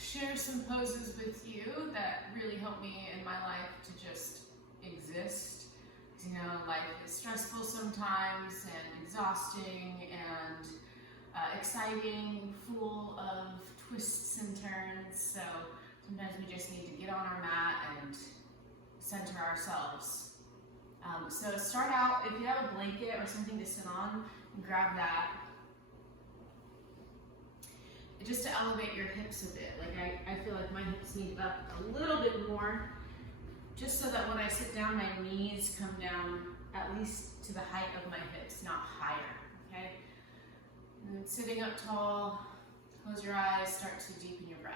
share some poses with you that really help me in my life to just exist. You know, life is stressful sometimes and exhausting and exciting, full of twists and turns. So sometimes we just need to get on our mat and center ourselves. So start out, if you have a blanket or something to sit on, grab that. Just to elevate your hips a bit. Like I feel like my hips need up a little bit more, just so that when I sit down, my knees come down at least to the height of my hips, not higher, okay? And then sitting up tall, close your eyes, start to deepen your breath.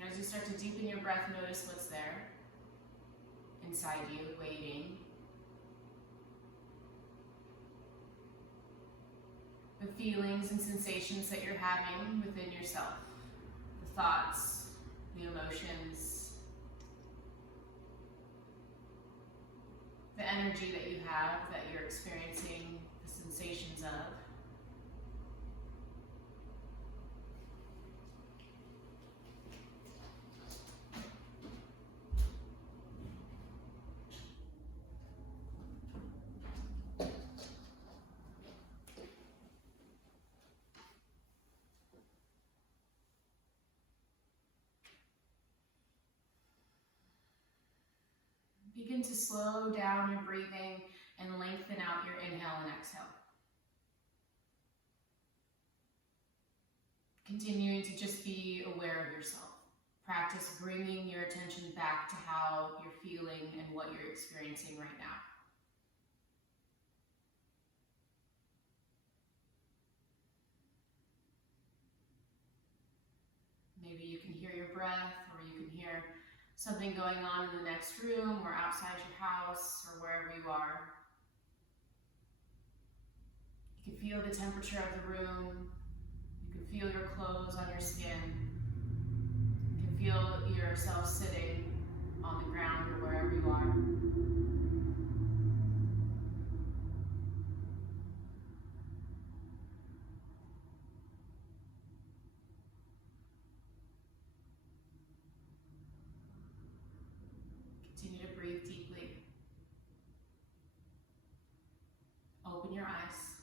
And as you start to deepen your breath, notice what's there inside you, waiting. The feelings and sensations that you're having within yourself, the thoughts, the emotions, the energy that you have that you're experiencing, the sensations of. Begin to slow down your breathing and lengthen out your inhale and exhale. Continuing to just be aware of yourself. Practice bringing your attention back to how you're feeling and what you're experiencing right now. Maybe you can hear your breath, or you can hear something going on in the next room or outside your house or wherever you are. You can feel the temperature of the room. You can feel your clothes on your skin. You can feel yourself sitting on the ground or wherever you are. Continue to breathe deeply. Open your eyes.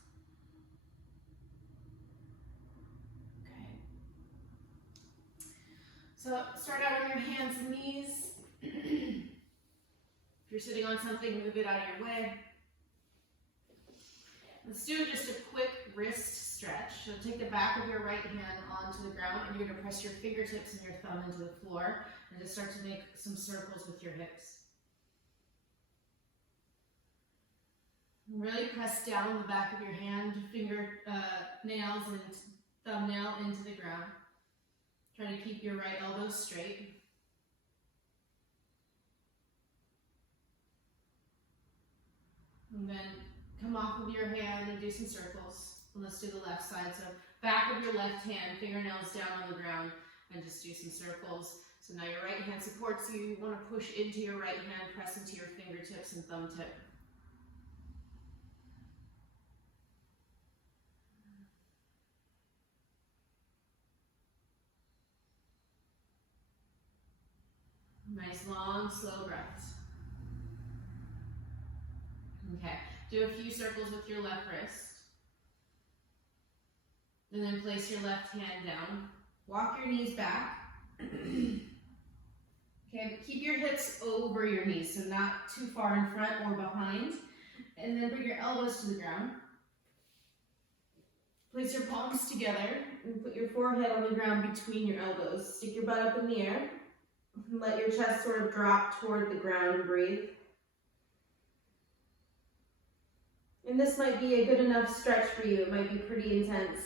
Okay. So start out on your hands and knees. If you're sitting on something, move it out of your way. Let's do just a quick wrist stretch. So take the back of your right hand onto the ground, and you're going to press your fingertips and your thumb into the floor, and just start to make some circles with your hips. Really press down the back of your hand, finger nails and thumbnail into the ground. Try to keep your right elbow straight. And then come off of your hand and do some circles. And let's do the left side. So back of your left hand, fingernails down on the ground, and just do some circles. So now your right hand supports you. You want to push into your right hand, press into your fingertips and thumb tip. Nice long, slow breaths. Okay, do a few circles with your left wrist. And then place your left hand down. Walk your knees back. Okay, but keep your hips over your knees, so not too far in front or behind. And then bring your elbows to the ground. Place your palms together and put your forehead on the ground between your elbows. Stick your butt up in the air. And let your chest sort of drop toward the ground and breathe. And this might be a good enough stretch for you. It might be pretty intense.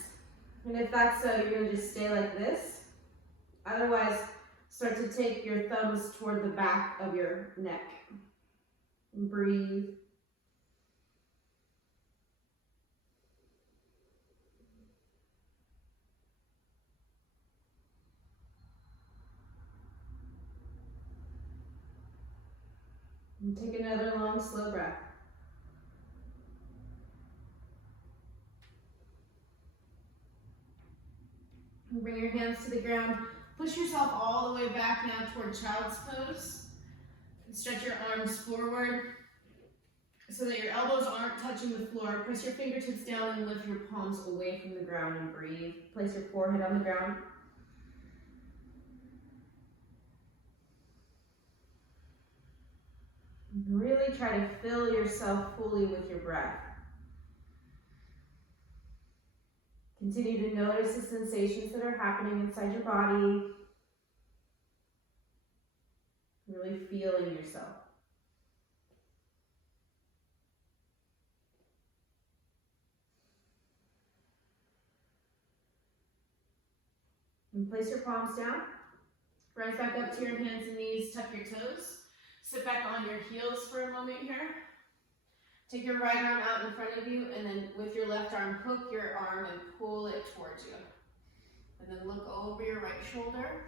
And if that's so, you're going to just stay like this. Otherwise, start to take your thumbs toward the back of your neck. And breathe. And take another long, slow breath. Bring your hands to the ground. Push yourself all the way back now toward child's pose. Stretch your arms forward so that your elbows aren't touching the floor. Press your fingertips down and lift your palms away from the ground and breathe. Place your forehead on the ground. Really try to fill yourself fully with your breath. Continue to notice the sensations that are happening inside your body. Really feeling yourself. And place your palms down. Rise back up to your hands and knees. Tuck your toes. Sit back on your heels for a moment here. Take your right arm out in front of you, and then with your left arm, hook your arm and pull it towards you. And then look over your right shoulder.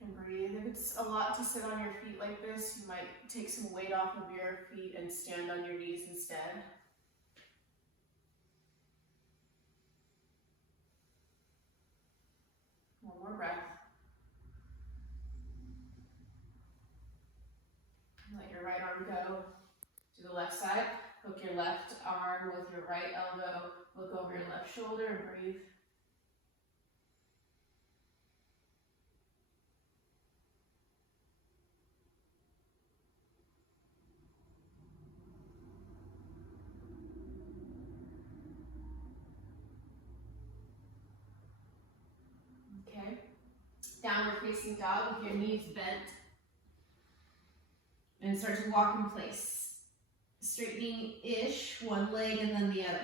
And breathe. If it's a lot to sit on your feet like this, you might take some weight off of your feet and stand on your knees instead. One more breath. Let your right arm go to the left side. Hook your left arm with your right elbow. Look over your left shoulder and breathe. Okay. Downward facing dog with your knees bent. And start to walk in place. Straightening-ish one leg and then the other.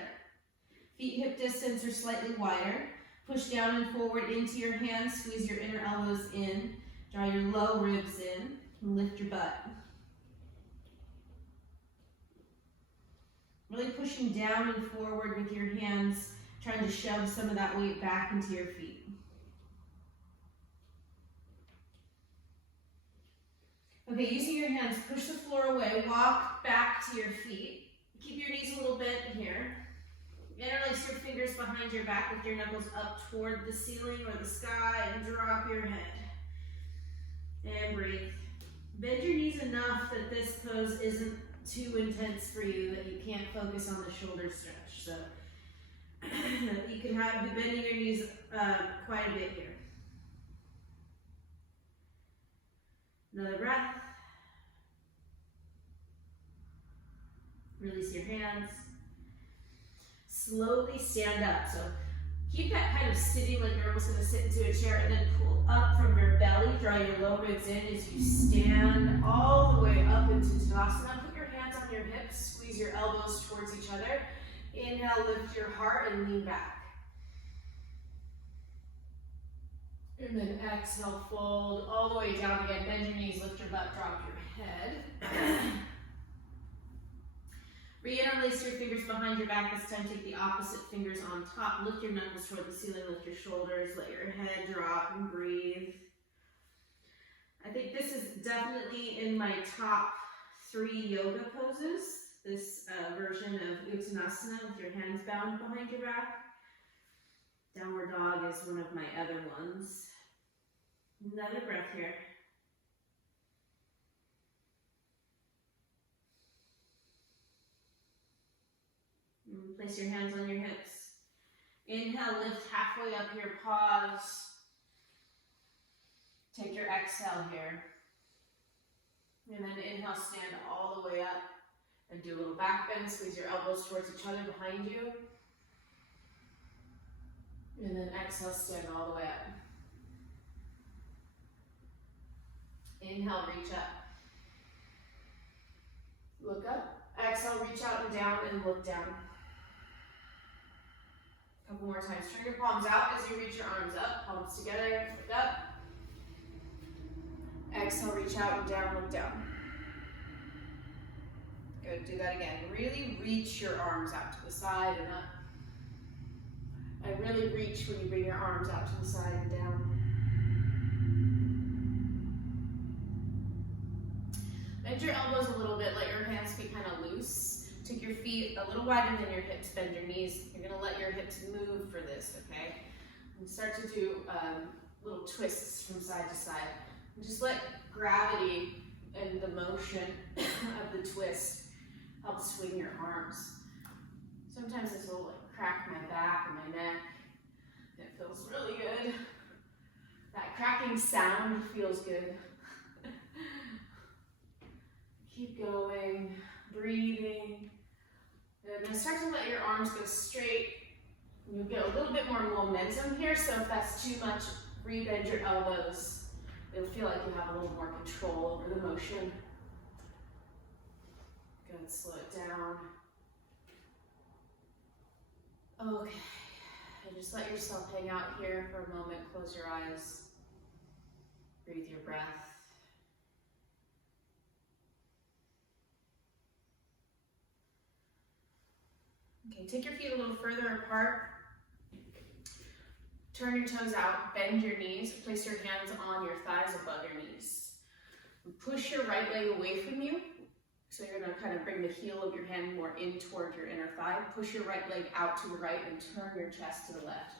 Feet hip distance or slightly wider. Push down and forward into your hands. Squeeze your inner elbows in. Draw your low ribs in. And lift your butt. Really pushing down and forward with your hands. Trying to shove some of that weight back into your feet. Okay, using your hands, push the floor away, walk back to your feet. Keep your knees a little bent here. Interlace your fingers behind your back with your knuckles up toward the ceiling or the sky and drop your head. And breathe. Bend your knees enough that this pose isn't too intense for you, that you can't focus on the shoulder stretch. So you can be bending your knees quite a bit here. Another breath. Release your hands. Slowly stand up. So keep that kind of sitting like you're almost going to sit into a chair, and then pull up from your belly. Draw your low ribs in as you stand all the way up into Tadasana. Put your hands on your hips. Squeeze your elbows towards each other. Inhale, lift your heart and lean back. And then exhale, fold all the way down again. Bend your knees, lift your butt, drop your head. Reinterlace your fingers behind your back. This time take the opposite fingers on top. Lift your knuckles toward the ceiling, lift your shoulders, let your head drop and breathe. I think this is definitely in my top 3 yoga poses. This version of Uttanasana with your hands bound behind your back. Downward dog is one of my other ones. Another breath here. And place your hands on your hips. Inhale, lift halfway up here, pause. Take your exhale here. And then inhale, stand all the way up. And do a little back bend, squeeze your elbows towards each other behind you. And then exhale, stand all the way up. Inhale, reach up. Look up. Exhale, reach out and down and look down. A couple more times. Turn your palms out as you reach your arms up. Palms together, look up. Exhale, reach out and down, look down. Good, do that again. Really reach your arms out to the side and up. I really reach when you bring your arms out to the side and down. Bend your elbows a little bit, let your hands be kind of loose. Take your feet a little wider than your hips, bend your knees. You're gonna let your hips move for this, okay? And start to do little twists from side to side. And just let gravity and the motion of the twist help swing your arms. Sometimes this will like crack my back and my neck. It feels really good. That cracking sound feels good. Keep going, breathing. And then start to let your arms go straight. You'll get a little bit more momentum here, so if that's too much, re-bend your elbows. It'll feel like you have a little more control over the motion. Good, slow it down. Okay, and just let yourself hang out here for a moment. Close your eyes. Breathe your breath. Okay, take your feet a little further apart. Turn your toes out, bend your knees, place your hands on your thighs above your knees. Push your right leg away from you. So you're gonna kind of bring the heel of your hand more in toward your inner thigh. Push your right leg out to the right and turn your chest to the left.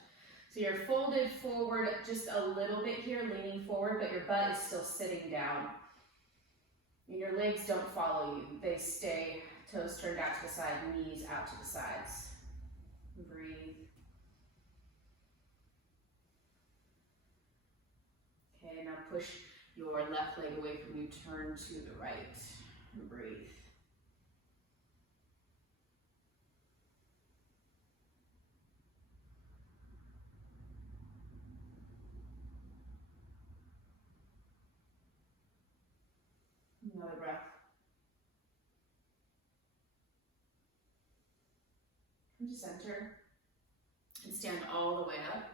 So you're folded forward just a little bit here, leaning forward, but your butt is still sitting down. And your legs don't follow you. They stay toes turned out to the side, knees out to the sides. Breathe. Okay, now push your left leg away from you, turn to the right, and breathe. Another breath. Come to center and stand all the way up.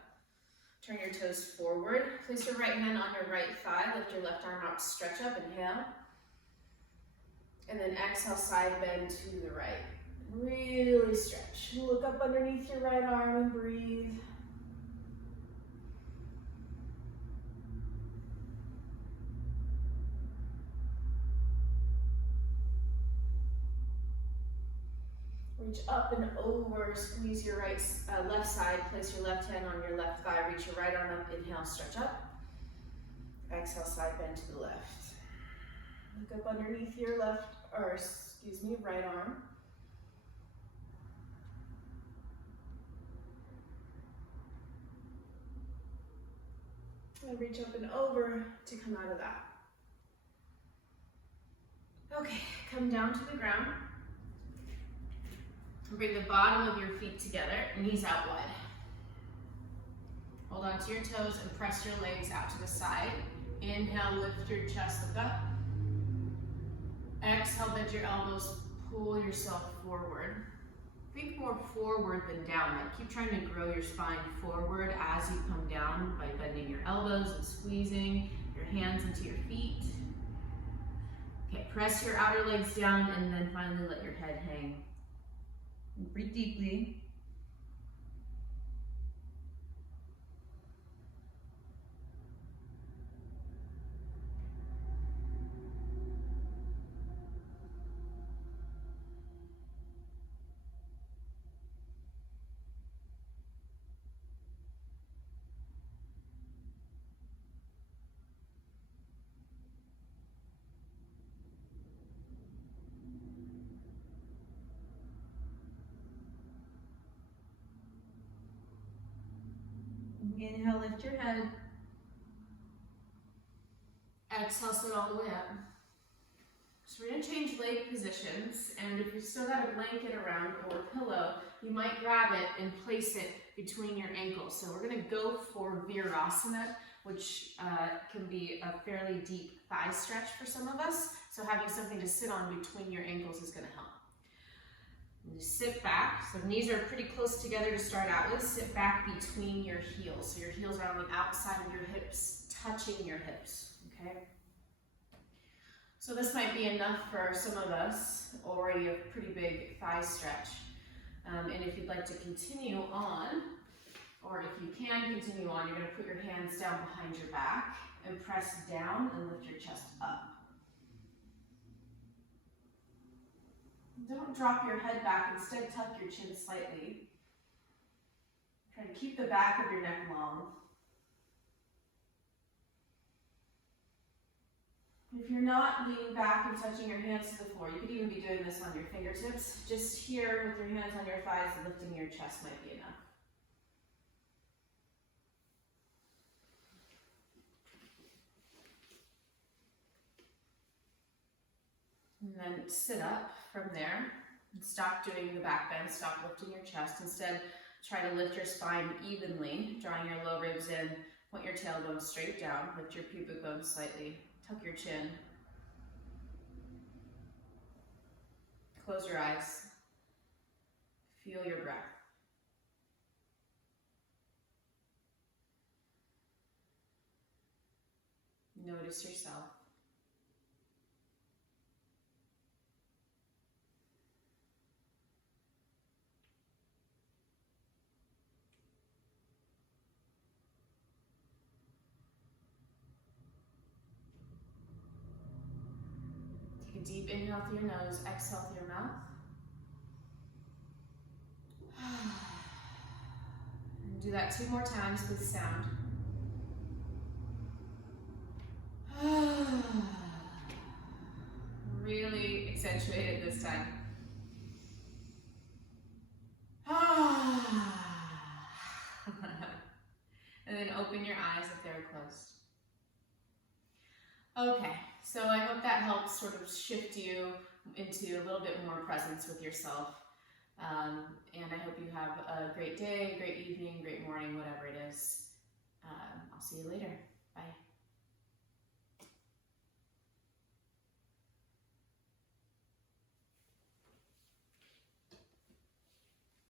Turn your toes forward. Place your right hand on your right thigh. Lift your left arm up, stretch up, inhale. And then exhale, side bend to the right. Really stretch. Look up underneath your right arm and breathe. Reach up and over, squeeze your left side, place your left hand on your left thigh, reach your right arm up, inhale, stretch up. Exhale, side bend to the left. Look up underneath your right arm. And reach up and over to come out of that. Okay, come down to the ground. Bring the bottom of your feet together, knees out wide. Hold on to your toes and press your legs out to the side. Inhale, lift your chest, look up. Exhale, bend your elbows, pull yourself forward. Think more forward than down. Like keep trying to grow your spine forward as you come down by bending your elbows and squeezing your hands into your feet. Okay, press your outer legs down and then finally let your head hang. And breathe deeply. Inhale, lift your head. Exhale, sit all the way up. So we're going to change leg positions, and if you've still got a blanket around or a pillow, you might grab it and place it between your ankles. So we're going to go for Virasana, which can be a fairly deep thigh stretch for some of us. So having something to sit on between your ankles is going to help. And just sit back, so knees are pretty close together to start out with. Sit back between your heels. So your heels are on the outside of your hips, touching your hips, okay? So this might be enough for some of us, already a pretty big thigh stretch. And if you'd like to continue on, or if you can continue on, you're gonna put your hands down behind your back and press down and lift your chest up. Don't drop your head back, instead tuck your chin slightly. Try to keep the back of your neck long. If you're not leaning back and touching your hands to the floor, you could even be doing this on your fingertips. Just here with your hands on your thighs, lifting your chest might be enough. And then sit up from there and stop doing the back bend, stop lifting your chest. Instead, try to lift your spine evenly, drawing your low ribs in, point your tailbone straight down, lift your pubic bone slightly, tuck your chin. Close your eyes. Feel your breath. Notice yourself. Take a deep inhale through your nose, exhale through your mouth. And do that 2 more times with sound. Really accentuate it this time. And then open your eyes if they're closed. Okay, so I hope that helps sort of shift you into a little bit more presence with yourself. And I hope you have a great day, great evening, great morning, whatever it is. I'll see you later. Bye.